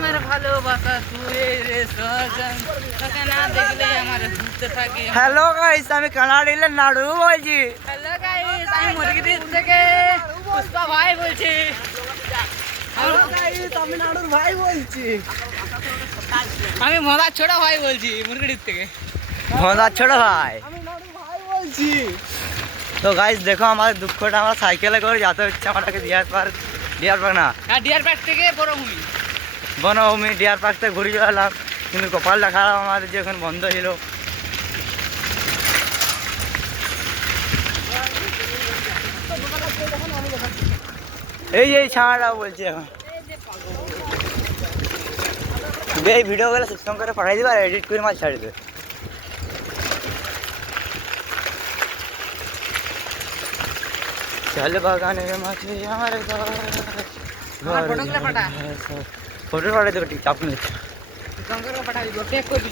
আমার ভালোবাসা তুই রে সজন, তোকে না দেখলেই আমার ঘুরতে থাকে। হ্যালো গাইস, আমি কানাডিলে নাড়ু বলছি। হ্যালো গাইস, আমি মুরগিদির থেকে পুষ্পা ভাই বলছি। হ্যালো গাইস, আমি নাড়ুর ভাই বলছি। আমি মদা ছোট ভাই বলছি মুরগিদির থেকে। মজার ছোট ভাই। আমি নাড়ুর ভাই বলছি। তো গাইস দেখো, আমাদের দুঃখটা আমরা সাইকেলে করে যেতে হচ্ছে আমাদেরকে ডিয়ার পার্ক না, আর ডিয়ার পার্ক থেকে বড়ভূমি। বনভূমি ডিয়ার পার্ক থেকে ঘুরে চলে এলাম, কিন্তু কপালটা খারাপ আমাদের যে এখন বন্ধ ছিল। এই ছাড়া বলছি এখন এই ভিডিও গুলো সিস্টেম করে পাঠাই দিবে আর এডিট করে মাছ ছাড়ি দেবে। চল বাগানের মাঝে আমার আমার ফটোগুলো পাঠা। ফটো পাঠাই দেবে, ঠিক চাপ নিচ্ছে। শঙ্করকে পাঠাবি, টেক করবি।